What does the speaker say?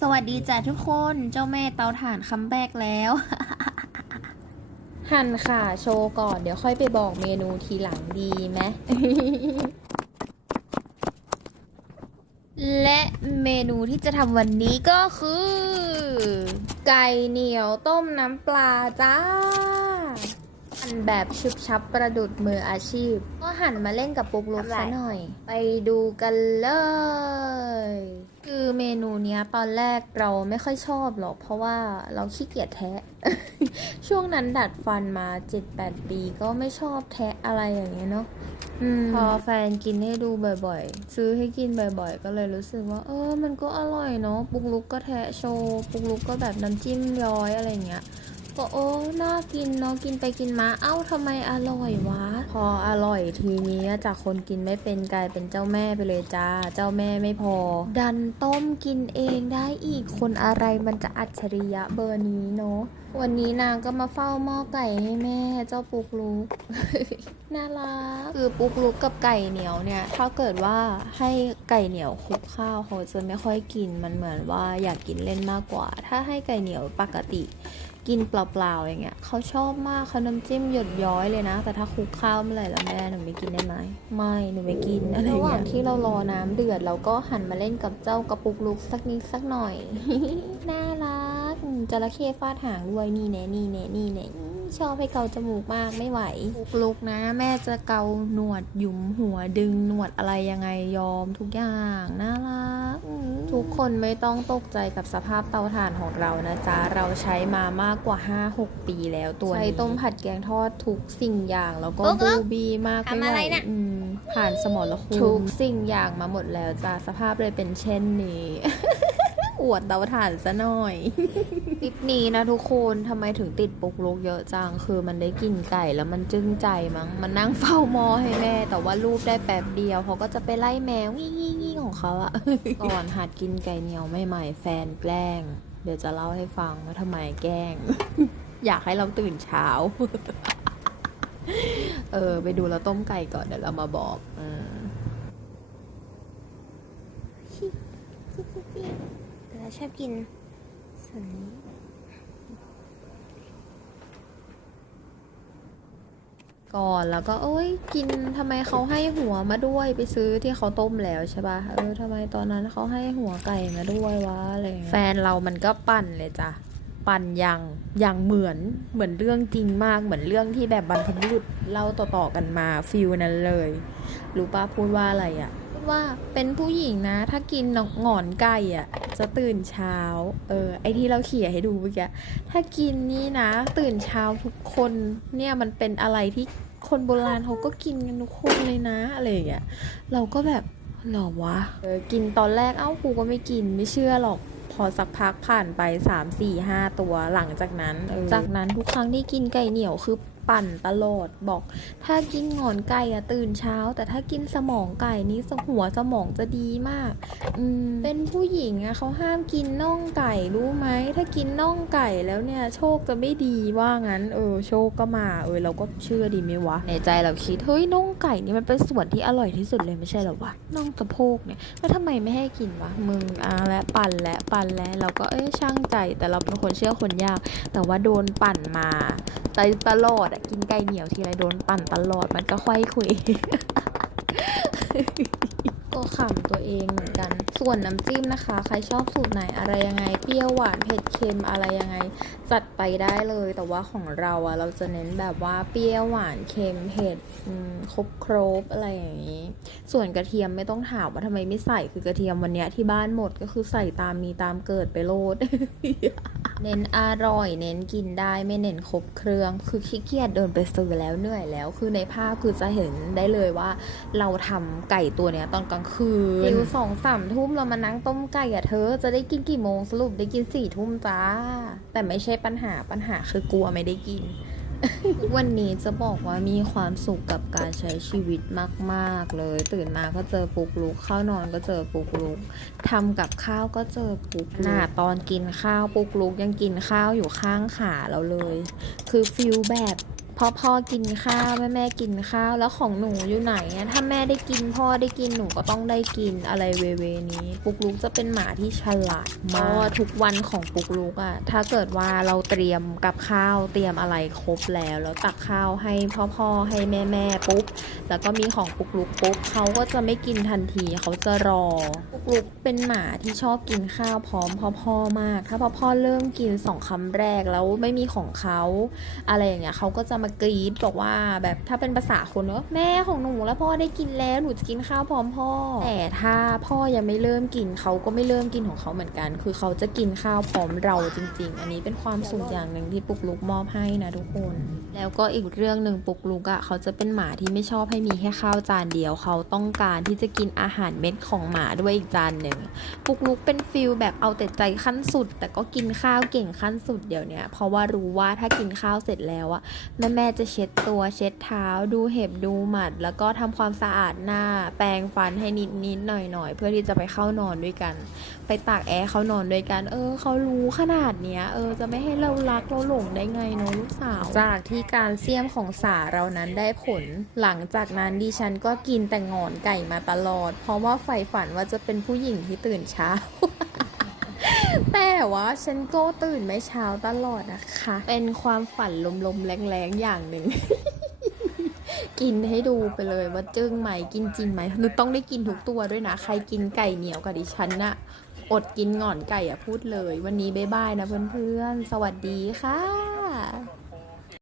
สวัสดีจ้ะทุกคนเจ้าแม่เตาถ่านคัมแบกแล้ว หั่นค่ะโชว์ก่อน เดี๋ยวค่อยไปบอกเมนูทีหลังดีไหมและเมนูที่จะทำวันนี้ก็คือ ไก่เหนียวต้มน้ำปลาจ้าหั่นแบบชุบชับประดุดมืออาชีพ ก็หั่นมาเล่นกับปุกลุกอะไรซะหน่อย ไปดูกันเลย คือเมนูเนี้ยตอนแรกเราไม่ค่อยชอบหรอก เพราะว่าเราขี้เกียจแทะ ช่วงนั้นดัดฟันมา7-8ปีก็ไม่ชอบแทะอะไรอย่างเงี้ยเนาะอพอแฟนกินให้ดูบ่อยๆ ซื้อให้กินบ่อยๆ ก็เลยรู้สึกว่า เออ มันก็อร่อยเนาะ ปุกลุกก็แทะโชว์ ปุกลุกก็แบบน้ำจิ้มย้อยอะไรเงี้ย ก็โอ้ น่ากินเนาะ กินไปกินมา เอ้าทำไมอร่อยวะ พออร่อยทีนี้จากคนกินไม่เป็นกลายเป็นเจ้าแม่ไปเลยจ้า เจ้าแม่ไม่พอ ดันต้มกินเองได้อีก คนอะไรมันจะอัจฉริยะเบอร์นี้เนาะ วันนี้นางก็มาเฝ้าหม้อไก่ให้แม่ เจ้าปุกลุก น่ารัก คือปุกลุกกับไก่เหนียวเนี่ย ถ้าเกิดว่าให้ไก่เหนียวคลุกข้าวเขาจะไม่ค่อยกิน มันเหมือนว่าอยากกินเล่นมากกว่า ถ้าให้ไก่เหนียวปกติ กินเปล่าๆอย่างเงี้ยเขาชอบมากเขาน้ำจิ้มหยดย้อยเลยนะ แต่ถ้าคลุกข้าวเมื่อไหร่แล้วแม่หนูไม่กินได้ไหมไม่หนูไม่กินอะไรระหว่างที่เรารอน้ำเดือดเราก็หันมาเล่นกับเจ้ากระปุกลุกสักนิดสักหน่อยน่ารักอืมจระเข้ฟาดหางด้วยนี่แน่นี่แน่นี่แน่อืม ชอบให้เกาจมูกมากไม่ไหวปุกลุกนะ แม่จะเกาหนวดหยุมหัวดึงหนวดอะไรยังไงยอมทุกอย่างน่ารักอืมทุกคนไม่ต้องตกใจกับสภาพเตาถ่านของเรานะจ๊ะ เราใช้มามากกว่า 5-6 ปีแล้วตัวนี้ใช้ต้มผัดแกงทอดทุกสิ่งอย่างแล้วก็เอิ๊กเอิ๊บูกบีมากไม่ไหวทำอะไรน่ะอืมผ่านสมรภูมิทุกสิ่งอย่างมาหมดแล้วจ้ะสภาพเลยเป็นเช่นนี้ อวดเตาถ่านซะหน่อย คลิปนี้นะทุกคนทำไมถึงติดปุกลุกเยอะจัง คือมันได้กินไก่แล้วมันจึ้งใจมั้ง มันนั่งเฝ้ามอให้แม่ แต่ว่ารูปได้แป๊บเดียวเขาก็จะไปไล่แมวงี้งี้งี้ของเขาอะก่อนหัดกินไก่เหนียวใหม่ๆแฟนแกล้ง เดี๋ยวจะเล่าให้ฟังว่าทำไมแกล้ง อยากให้เราตื่นเช้า เออ ไปดูเราต้มไก่ก่อนเดี๋ยวเรามาบอกอืมเราชอบกิน สวนนี้ก่อนแล้วก็เอ้ยกินทำไมเขาให้หัวมาด้วยไปซื้อที่เขาต้มแล้วใช่ปะเออทำไมตอนนั้นเขาให้หัวไก่มาด้วยวะอะไรเงี้ยแฟนเรามันก็ปั่นเลยจ้ะปั่นอย่างอย่างเหมือนเหมือนเรื่องจริงมากเหมือนเรื่องที่แบบบรรพบุรุษเล่าต่อๆกันมาฟิลนั้นเลยรู้ป้าพูดว่าอะไรอะ่ะ ว่าเป็นผู้หญิงนะ ถ้ากินหงอนไก่อะ่ะ จะตื่นเช้า เออ ไอที่เราเขี่ยให้ดูเมื่อกี้ถ้ากินนี่นะ ตื่นเช้าทุกคนเนี่ยมันเป็นอะไรที่คนโบราณเขาก็กินกันทุกคนเลยนะอะไรอย่างเงี้ยเราก็แบบหรอวะเออกินตอนแรกเอ้ากูก็ไม่กินไม่เชื่อหรอก พอสักพักผ่านไป 3 4 5 ตัวหลังจากนั้นเออจากนั้นทุกครั้งที่กินไก่เหนียวคือปั่นตลอดบอก ถ้ากินหงอนไก่อะตื่นเช้า แต่ถ้ากินสมองไก่นี้สหัวสมองจะดีมากอืมเป็นผู้หญิงอะเขาห้ามกินน่องไก่รู้ไหมถ้ากินน่องไก่แล้วเนี่ยโชคจะไม่ดีว่างั้น เออโชคก็มา เออเราก็เชื่อดีไหมวะในใจเราคิดเฮ้ยน่องไก่นี่มันเป็นส่วนที่อร่อยที่สุดเลยไม่ใช่เหรอวะน่องสะโพกเนี่ยแล้วทำไมไม่ให้กินวะมึงอะและปั่นและปั่นแล้วเราก็เอ้ยช่างใจแต่เราเป็นคนเชื่อคนยาก แต่ว่าโดนปั่นมาตตลอดอะกินไก่เหนียวทีไรโดนปั่นตลอดมันก็ค่อยคุย ขำตัวเองเหมือนกัน ส่วนน้ำจิ้มนะคะ ใครชอบสูตรไหนอะไรยังไงเปรี้ยวหวานเผ็ดเค็มอะไรยังไง จัดไปได้เลย แต่ว่าของเราอะเราจะเน้นแบบว่าเปรี้ยวหวานเค็มเผ็ดครบครบอะไรอย่างนี้ ส่วนกระเทียมไม่ต้องถามว่าทำไมไม่ใส่คือกระเทียมวันเนี้ยที่บ้านหมดก็คือใส่ตามมีตามเกิดไปโลด เน้นอร่อย เน้นกินได้ไม่เน้นครบเครื่อง คือขี้เกียจเดินไปซื้อแล้วเหนื่อยแล้ว คือในภาพคือจะเห็นได้เลยว่า เราทำไก่ตัวเนี้ยตอนกลางคืนฟิวสองสามทุ่มเรามานั่งต้มไก่อะเธอ จะได้กินกี่โมงสรุปได้กินสี่ทุ่มจ้า แต่ไม่ใช่ปัญหาปัญหาคือกลัวไม่ได้กิน วันนี้จะบอกว่ามีความสุขกับการใช้ชีวิตมาก ๆ เลย ตื่นมาก็เจอปุกลุกเข้านอนก็เจอปุกลุกทำกับข้าวก็เจอปุกหน้าตอนกินข้าวปุกลุกยังกินข้าวอยู่ข้างขาเราเลย คือฟิลแบบ พ่อพ่อกินข้าวแม่แม่กินข้าวแล้วของหนูอยู่ไหนอะถ้าแม่ได้กินพ่อได้กินหนูก็ต้องได้กินอะไรเวเวนี้ ปุกลุกจะเป็นหมาที่ฉลาดมากเพราะทุกวันของปุกลุกอะถ้าเกิดว่าเราเตรียมกับข้าวเตรียมอะไรครบแล้ว แล้วตักข้าวให้พ่อพ่อให้แม่แม่ปุ๊บแล้วก็มีของปุกลุกปุ๊บเขาก็จะไม่กินทันทีเขาจะรอ ปุกลุกเป็นหมาที่ชอบกินข้าวพร้อมพ่อพ่อมาก ถ้าพ่อพ่อเริ่มกินสองคำแรกแล้วไม่มีของเขาอะไรอย่างเงี้ยเขาก็จะมากรีดบอกว่าแบบถ้าเป็นภาษาคนว่าแม่ของหนูแล้วพ่อได้กินแล้วหนูจะกินข้าวพร้อมพ่อ แต่ถ้าพ่อยังไม่เริ่มกินเขาก็ไม่เริ่มกินของเขาเหมือนกัน คือเขาจะกินข้าวพร้อมเราจริง ๆ อันนี้เป็นความสุขอย่างหนึ่งที่ปุกลุกมอบให้นะทุกคน แล้วก็อีกเรื่องหนึ่งปุกลุกอะ่ะเขาจะเป็นหมาที่ไม่ชอบให้มีแค่ข้าวจานเดียวเขาต้องการที่จะกินอาหารเม็ดของหมาด้วยอีกจานหนึ่งปุกลุกเป็นฟิลแบบเอาแต่ใจขั้นสุด แต่ก็กินข้าวเก่งขั้นสุดเดี๋ยวนี้เพราะว่ารู้ว่าถ้ากินข้าวเสร็จแล้วอะแม่ม่จะเช็ดตัวเช็ดเท้า ดูเห็บดูหมัด แล้วก็ทำความสะอาดหน้า แปรงฟันให้นิดนิดหน่อยหน่อยเพื่อที่จะไปเข้านอนด้วยกัน ไปตากแอร์เขานอนด้วยกัน เออเขารู้ขนาดเนี้ยเออจะไม่ให้เรารักเราหลงได้ไงเนาะลูกสาว จากที่การเสี่ยมของสาเรานั้นได้ผล หลังจากนั้นดิฉันก็กินแต่งอนไก่มาตลอด เพราะว่าใฝ่ฝันว่าจะเป็นผู้หญิงที่ตื่นเช้า แต่ว่าฉันก็ตื่นไม่เช้าตลอดนะคะ เป็นความฝันลมๆแรงๆอย่างหนึ่ง กินให้ดูไปเลยว่าจึ้งไหมกินจริงไหมหนูต้องได้กินทุกตัวด้วยนะ ใครกินไก่เหนียวกับดิฉันน่ะ อดกินหงอนไก่อะพูดเลย วันนี้บ๊ายบายนะเพื่อนๆ สวัสดีค่ะ